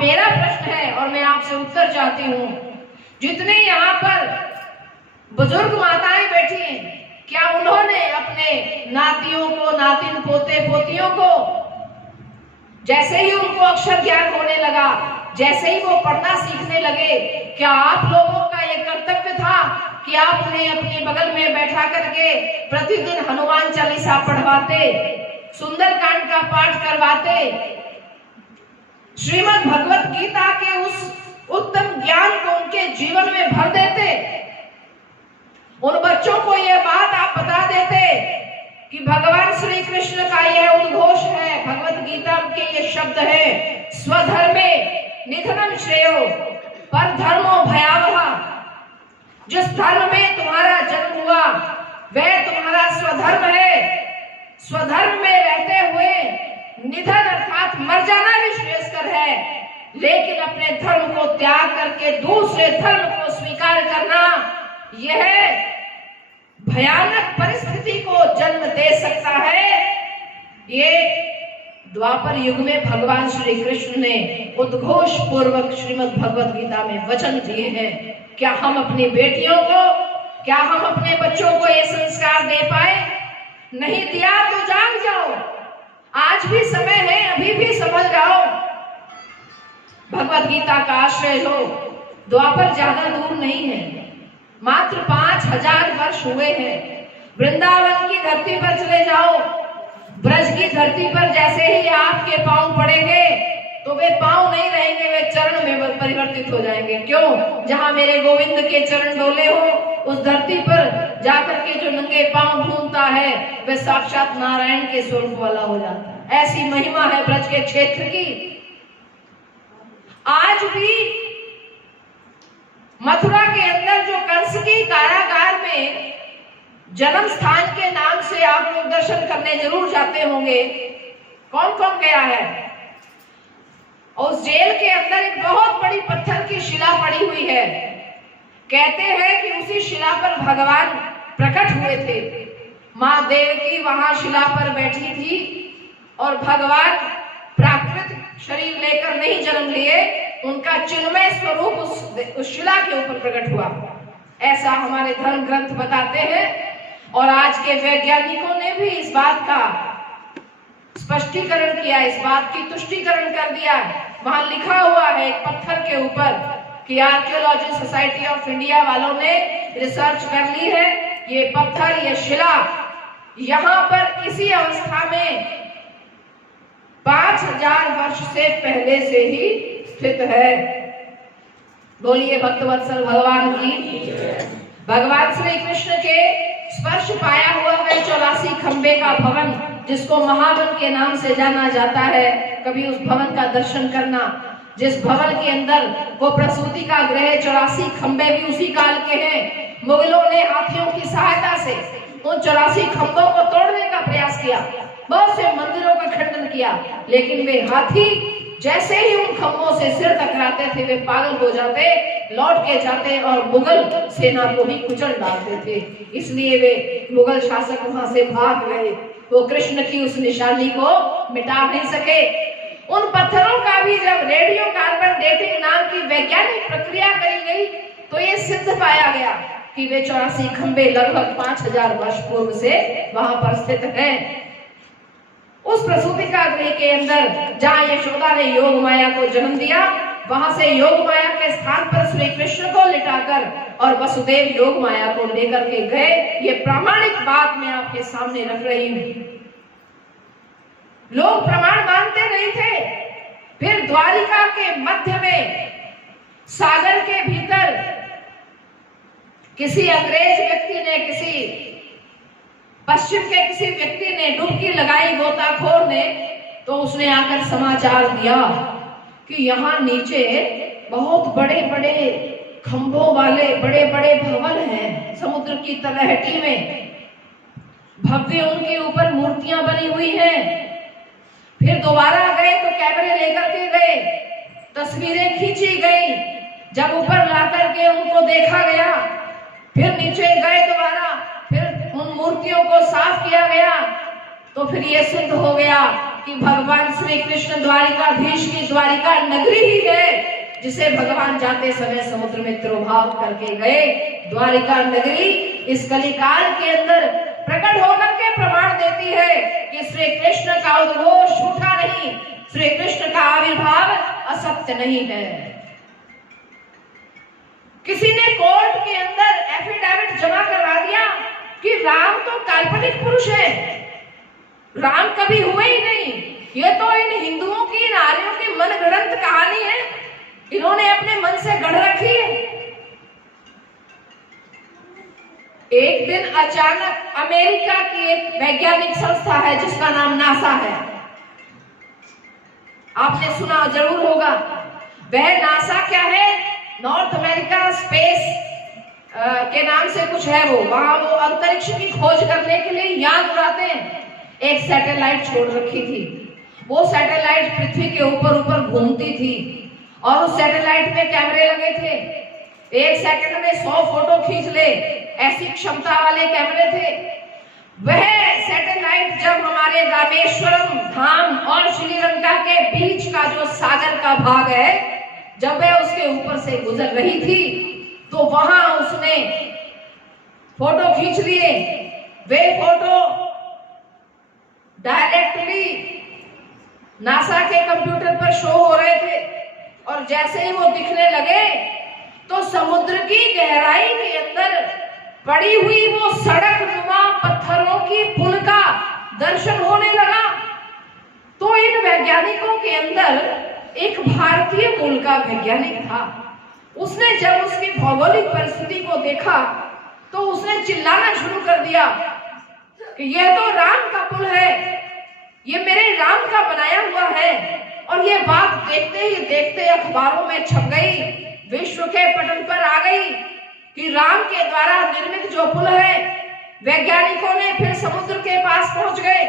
मेरा प्रश्न है और मैं आपसे उत्तर चाहती हूँ, जितने यहाँ पर बुजुर्ग माताएं बैठी हैं, क्या उन्होंने अपने नातियों को, नातिन पोते पोतियों को, जैसे ही उनको अक्षर ज्ञान होने लगा, जैसे ही वो पढ़ना सीखने लगे, क्या आप लोगों का ये कर्तव्य था कि आप उन्हें अपने बगल में बैठा करके प्रतिदिन हनुमान चालीसा पढ़वाते, सुंदरकांड का पाठ करवाते, श्रीमद् भगवत गीता के उस उत्तम ज्ञान को उनके जीवन में भर देते? उन बच्चों को यह बात आप बता देते कि भगवान श्री कृष्ण का यह उद्घोष है, भगवत गीता के ये शब्द है, स्वधर्मे निधनम श्रेयो पर धर्मो भयावह। जिस धर्म में तुम्हारा जन्म हुआ वह तुम्हारा स्वधर्म है। स्वधर्म में रहते हुए निधन अर्थात मर जाना भी श्रेयस्कर है, लेकिन अपने धर्म को त्याग करके दूसरे धर्म को स्वीकार करना यह भयानक परिस्थिति को जन्म दे सकता है। ये द्वापर युग में भगवान श्री कृष्ण ने उद्घोष पूर्वक श्रीमद् भगवत गीता में वचन दिए हैं। क्या हम अपनी बेटियों को, क्या हम अपने बच्चों को ये संस्कार दे पाए? नहीं दिया तो जाग जाओ, आज भी समय है, अभी भी समझ जाओ, भगवत गीता का आश्रय लो। द्वापर ज्यादा दूर नहीं है, मात्र 5000 वर्ष हुए हैं। वृंदावन की धरती पर चले जाओ, ब्रज की धरती पर जैसे ही आपके पांव पड़ेंगे तो वे पांव नहीं रहेंगे, वे चरण में परिवर्तित हो जाएंगे। क्यों? जहां मेरे गोविंद के चरण डोले हो उस धरती पर जाकर के जो नंगे पांव घूमता है वह साक्षात नारायण के स्वरूप वाला हो जाता है। ऐसी महिमा है ब्रज के क्षेत्र की। आज भी मथुरा के अंदर जो कंस की कारागार में जन्म स्थान के नाम से आप लोग दर्शन करने जरूर जाते होंगे। कौन कौन गया है? और उस जेल के अंदर एक बहुत बड़ी पत्थर की शिला पड़ी हुई है। कहते हैं कि उसी शिला पर भगवान प्रकट हुए थे। मां देवकी वहां शिला पर बैठी थी और भगवान प्राकृतिक शरीर लेकर नहीं जन्म लिए, उनका चिन्मय स्वरूप उस शिला के ऊपर प्रकट हुआ। ऐसा हमारे धर्म ग्रंथ बताते हैं। और आज के वैज्ञानिकों ने भी इस बात का स्पष्टीकरण किया, इस बात की तुष्टीकरण कर दिया। वहां लिखा हुआ है एक पत्थर के ऊपर कि आर्कियोलॉजी सोसाइटी ऑफ इंडिया वालों ने रिसर्च कर ली है, ये पत्थर, ये शिला यहाँ पर इसी अवस्था में 5000 वर्ष से पहले से ही स्थित है। बोलिए भक्तवत्सल भगवान की। भगवान श्री कृष्ण के स्पर्श पाया हुआ वह 84 खंबे का भवन, जिसको महावन के नाम से जाना जाता है, कभी उस भवन का दर्शन करना। जिस भवन के अंदर वो प्रसूति का गृह, 84 खंबे भी उसी काल के हैं। मुगलों ने हाथियों की सहायता से उन 84 खंभों को तोड़ने का प्रयास किया, बहुत से मंदिरों का खंडन किया, लेकिन वे हाथी जैसे ही उन खंभों से सिर टकराते थे वे पागल हो जाते, लौट के जाते और मुगल सेना को ही कुचल डालते थे। इसलिए वे मुगल शासक वहां से भाग गए, वो कृष्ण की उस निशानी को मिटा नहीं सके। उन पत्थरों का भी जब रेडियो कार्बन डेटिंग नाम की वैज्ञानिक प्रक्रिया करी गई तो ये सिद्ध पाया गया कि वे 84 खंबे लगभग 5000 वर्ष पूर्व से वहां पर स्थित हैं। उस प्रसूति का गृह के अंदर जहाँ यशोदा ने योग माया को जन्म दिया, वहां से योग माया के स्थान पर श्री कृष्ण को लिटाकर और वसुदेव योग माया को लेकर के गए। ये प्रामाणिक बात मैं आपके सामने रख रही हूँ। लोग प्रमाण मानते नहीं थे। फिर द्वारिका के मध्य में सागर के भीतर किसी अंग्रेज व्यक्ति ने, किसी पश्चिम के किसी व्यक्ति ने डुबकी लगाई, गोताखोर ने, तो उसने आकर समाचार दिया कि यहाँ नीचे बहुत बड़े बड़े खंभों वाले बड़े बड़े भवन हैं, समुद्र की तलहटी में भव्य उनके ऊपर मूर्तियां बनी हुई हैं। फिर दोबारा गए तो कैमरे लेकर के गए, तस्वीरें खींची गई। जब ऊपर लाकर के उनको देखा गया, फिर नीचे गए दोबारा, फिर उन मूर्तियों को साफ किया गया, तो फिर ये सिद्ध हो गया कि भगवान श्री कृष्ण द्वारिकाधीश की द्वारिका नगरी ही है। जिसे भगवान जाते समय समुद्र में तिरोभाव करके गए। द्वारिका नगरी इस कलिकाल के अंदर प्रकट होकर के प्रमाण देती है कि श्री कृष्ण का उद्घोष झूठा नहीं, श्री कृष्ण का आविर्भाव असत्य नहीं है। किसी ने कोर्ट के अंदर एफिडेविट जमा करवा दिया कि राम तो काल्पनिक पुरुष है, राम कभी हुए ही नहीं, ये तो इन हिंदुओं की, इन आर्यों की मनगढ़ंत कहानी है, इन्होंने अपने मन से गढ़ रखी है। एक दिन अचानक अमेरिका की एक वैज्ञानिक संस्था है जिसका नाम नासा है, आपने सुना जरूर होगा। वह नासा क्या है, नॉर्थ अमेरिका स्पेस के नाम से कुछ है वहां वो अंतरिक्ष की खोज करने के लिए यान उड़ाते हैं। एक सैटेलाइट छोड़ रखी थी, वो सैटेलाइट पृथ्वी के ऊपर ऊपर घूमती थी और उस सैटेलाइट में कैमरे लगे थे। एक सेकंड में 100 फोटो खींच ले, ऐसी क्षमता वाले कैमरे थे। वह सैटेलाइट जब हमारे रामेश्वरम धाम और श्रीलंका के बीच का जो सागर का भाग है, जब वह उसके ऊपर से गुजर रही थी तो वहां उसने फोटो खींच लिए। वे फोटो डायरेक्टली नासा के कंप्यूटर पर शो हो रहे थे और जैसे ही वो दिखने लगे तो समुद्र की गहराई के अंदर पड़ी हुई वो सड़क नुमा पत्थरों की पुल का दर्शन होने लगा। तो इन वैज्ञानिकों के अंदर एक भारतीय मूल का वैज्ञानिक था। उसने जब उसकी भौगोलिक परिस्थिति को देखा तो उसने चिल्लाना शुरू कर दिया कि यह तो राम का पुल है, ये मेरे राम का बनाया हुआ है। और ये बात देखते ही देखते अखबारों में छप गई, विश्व के पटल पर आ गई कि राम के द्वारा निर्मित जो पुल है। वैज्ञानिकों ने फिर समुद्र के पास पहुंच गए,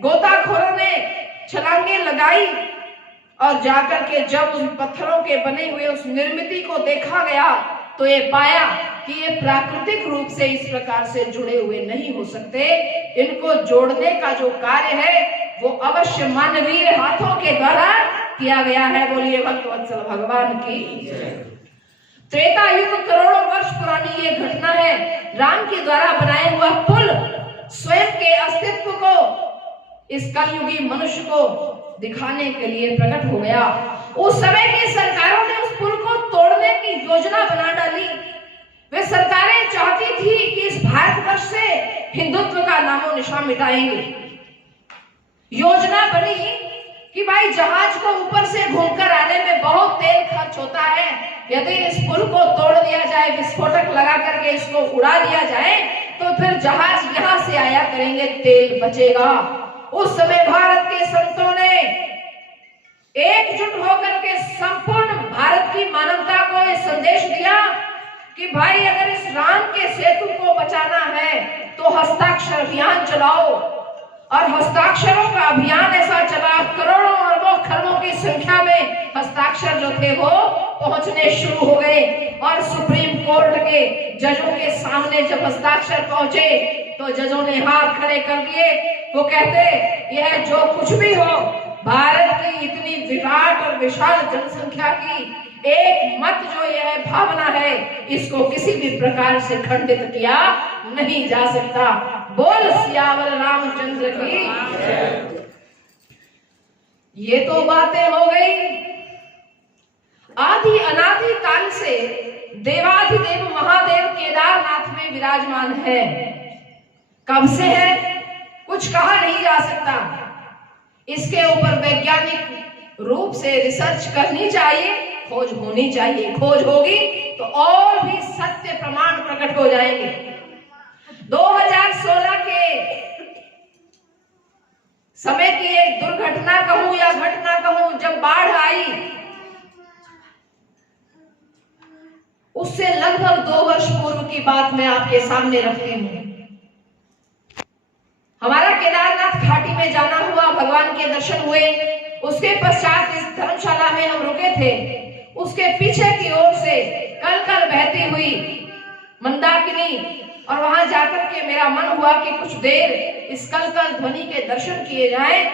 गोताखोरों ने छलांगे लगाई और जाकर के जब उन पत्थरों के बने हुए उस निर्मिति को देखा गया तो ये पाया कि ये प्राकृतिक रूप से इस प्रकार से जुड़े हुए नहीं हो सकते। इनको जोड़ने का जो कार्य है वो अवश्य मानवीय हाथों के द्वारा किया गया है। बोलिए भक्तवत्सल भगवान की। त्रेता युग करोड़ों वर्ष पुरानी ये घटना है। राम के द्वारा बनाया हुआ पुल स्वयं के अस्तित्व को इस कलयुगी मनुष्य को दिखाने के लिए प्रकट हो गया। उस समय की सरकारों ने उस पुल को तोड़ने की योजना बना डाली। वे सरकारें चाहती थी कि इस भारतवर्ष से हिंदुत्व का नामो निशान मिटाएंगे। योजना बनी कि भाई जहाज को ऊपर से घूमकर आने में बहुत तेल खर्च होता है, यदि इस पुल को तोड़ दिया जाए, विस्फोटक लगा करके इसको उड़ा दिया जाए तो फिर जहाज यहां से आया करेंगे, तेल बचेगा। उस समय भारत के संतों ने एकजुट होकर के संपूर्ण भारत की मानवता को यह संदेश दिया कि भाई अगर इस राम के सेतु को बचाना है तो हस्ताक्षर अभियान चलाओ। और हस्ताक्षरों का अभियान ऐसा चला, करोड़ों अरबों खरबों की संख्या में हस्ताक्षर जो थे वो पहुंचने शुरू हो गए। और सुप्रीम कोर्ट के जजों के सामने जब हस्ताक्षर पहुंचे तो जजों ने हाथ खड़े कर दिए। वो कहते यह जो कुछ भी हो, भारत की इतनी विराट और विशाल जनसंख्या की एक मत जो यह भावना है, इसको किसी भी प्रकार से खंडित किया नहीं जा सकता। बोल सियावर रामचंद्र की। ये तो बातें हो गई। आदि अनादि काल से देवाधिदेव महादेव केदारनाथ में विराजमान है। कब से है कुछ कहा नहीं जा सकता। इसके ऊपर वैज्ञानिक रूप से रिसर्च करनी चाहिए, खोज होनी चाहिए। खोज होगी तो और भी सत्य प्रमाण प्रकट हो जाएंगे। 2016 के समय की एक दुर्घटना कहूं या घटना कहूं, जब बाढ़ आई उससे लगभग 2 वर्ष पूर्व की बात मैं आपके सामने रखती हूं। हमारा केदारनाथ घाटी में जाना हुआ, भगवान के दर्शन हुए। उसके पश्चात इस धर्मशाला में हम रुके थे। उसके पीछे की ओर से कल कल बहती हुई मंदाकिनी, और वहां जाकर के मेरा मन हुआ कि कुछ देर इस कल कल ध्वनि के दर्शन किए जाएं।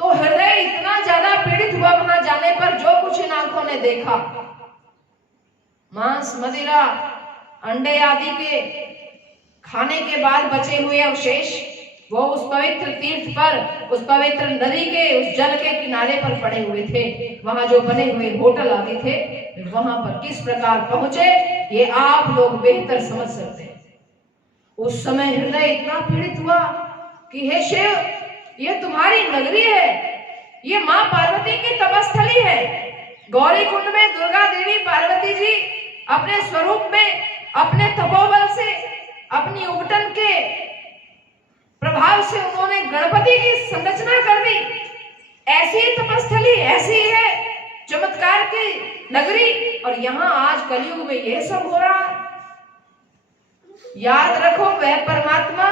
तो हृदय इतना ज्यादा पीड़ित हुआ वहां जाने पर, जो कुछ इन आंखों ने देखा, मांस, मदिरा, अंडे आदि के खाने के बाद बचे हुए अवशेष वो उस पवित्र तीर्थ पर, उस पवित्र नदी के उस जल के किनारे पर पड़े हुए थे। वहां जो बने हुए होटल आदि थे, वहां पर किस प्रकार पहुंचे ये आप लोग बेहतर समझ सकते हैं। उस समय हृदय इतना पीड़ित हुआ कि हे शिव, ये तुम्हारी नगरी है, ये मां पार्वती की तपस्थली है। गौरी कुंड में दुर्गा देवी पार्वती जी अपने स्वरूप में, अपने तपोबल से, अपनी उबटन के प्रभाव से उन्होंने गणपति की संरचना कर दी। ऐसी तपस्थली, ऐसी है चमत्कार की नगरी, और यहाँ आज कलयुग में यह सब हो रहा है। याद रखो, वह परमात्मा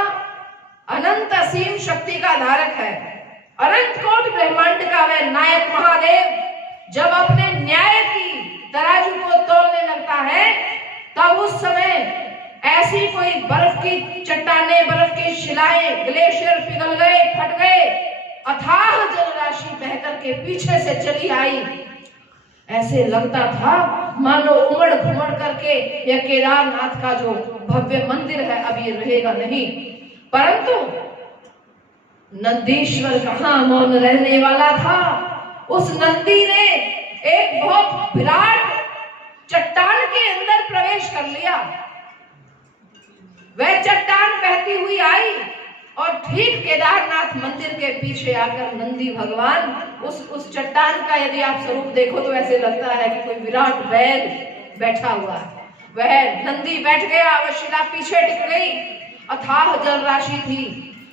अनंत असीम शक्ति का धारक है। अनंत कोट ब्रह्मांड का वह नायक महादेव जब अपने न्याय की तराजू को तोलने लगता है, तब उस समय ऐसी कोई बर्फ की चट्टाने, बर्फ की शिलाएं, ग्लेशियर पिघल गए, फट गए, अथाह जल राशि बहकर के पीछे से चली आई। ऐसे लगता था मानो उमड़ घुमड़ करके यह केदारनाथ का जो भव्य मंदिर है अब ये रहेगा नहीं। परंतु नंदीश्वर कहाँ मौन रहने वाला था। उस नंदी ने एक बहुत विराट चट्टान के अंदर प्रवेश कर लिया। वह चट्टान बहती हुई आई और ठीक केदारनाथ मंदिर के पीछे आकर नंदी भगवान उस चट्टान का यदि आप स्वरूप देखो तो ऐसे लगता है कि कोई विराट बैल बैठा हुआ है। वह नंदी बैठ गया, वह शिला पीछे टिक गई। अथाह जल राशि थी,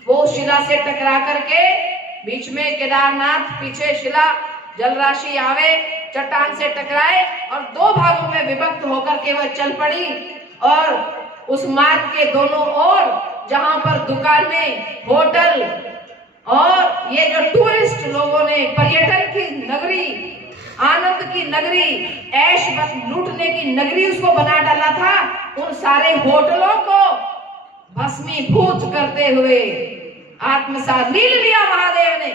वो शिला से टकरा करके बीच में केदारनाथ, पीछे शिला, जल राशि आवे, चट्टान से टकराए और दो भागों में विभक्त होकर के वह चल पड़ी। और उस मार्ग के दोनों ओर जहां पर दुकानें, होटल और ये जो टूरिस्ट लोगों ने पर्यटन की नगरी, आनंद की नगरी, ऐश बस लूटने की नगरी उसको बना डाला था, उन सारे होटलों को भस्मीभूत करते हुए आत्मसात लील लिया महादेव ने।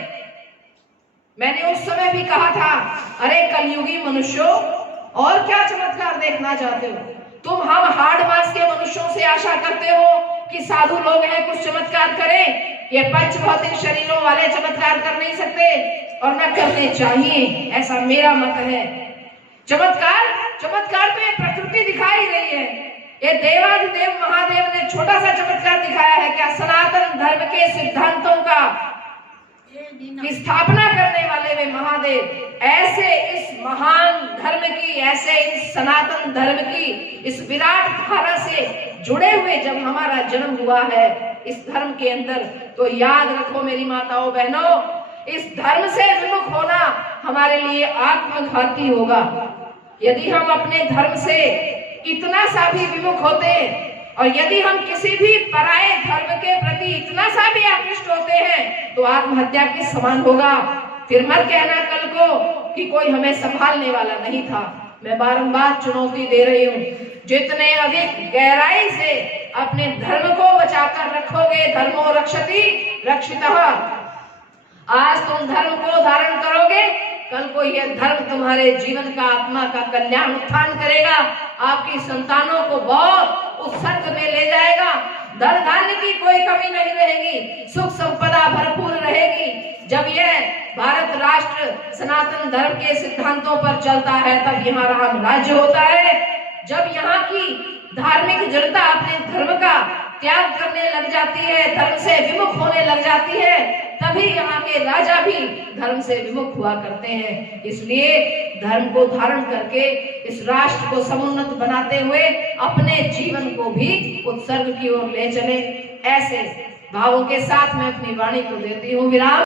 मैंने उस समय भी कहा था, अरे कलयुगी मनुष्यों, और क्या चमत्कार देखना चाहते हो तुम? हम हाड़ मास के मनुष्यों से आशा करते हो कि साधु लोग हैं, कुछ चमत्कार करें। ये पंच भौतिक शरीरों वाले चमत्कार कर नहीं सकते और न करने चाहिए, ऐसा मेरा मत है। चमत्कार तो ये प्रकृति दिखाई रही है। ये देवाधिदेव महादेव ने छोटा सा चमत्कार दिखाया है क्या? सनातन धर्म के सिद्धांतों का की स्थापना करने वाले वे महादेव ऐसे इस महान धर्म की, ऐसे इस सनातन धर्म की, इस विराट धारा से जुड़े हुए जब हमारा जन्म हुआ है इस धर्म के अंदर, तो याद रखो मेरी माताओं बहनों, इस धर्म से विमुख होना हमारे लिए आत्मघाती होगा। यदि हम अपने धर्म से इतना सा भी विमुख होते और यदि हम किसी भी पराये धर्म के प्रति इतना सा भी आकृष्ट होते हैं तो आत्महत्या के समान होगा। फिर मत कहना कल को कि कोई हमें संभालने वाला नहीं था। मैं बारंबार चुनौती दे रही हूँ, जितने अधिक गहराई से अपने धर्म को बचाकर रखोगे, धर्मो रक्षति रक्षितः, आज तुम धर्म को धारण करोगे, कल को यह धर्म तुम्हारे जीवन का, आत्मा का कल्याण उत्थान करेगा, आपकी संतानों को बहुत उत्सर्ग में ले जाएगा, धन धान्य की कोई कमी नहीं रहेगी, सुख संपदा भरपूर रहेगी। जब यह भारत राष्ट्र सनातन धर्म के सिद्धांतों पर चलता है तब यहाँ राम राज्य होता है। जब यहाँ की धार्मिक जनता अपने धर्म का त्याग करने लग जाती है, धर्म से विमुख होने लग जाती है, तभी यहाँ के राजा भी धर्म से विमुख हुआ करते हैं। इसलिए धर्म को धारण करके इस राष्ट्र को समुन्नत बनाते हुए अपने जीवन को भी उत्सर्ग की ओर ले चले। ऐसे भावों के साथ मैं अपनी वाणी को देती हूँ विराम।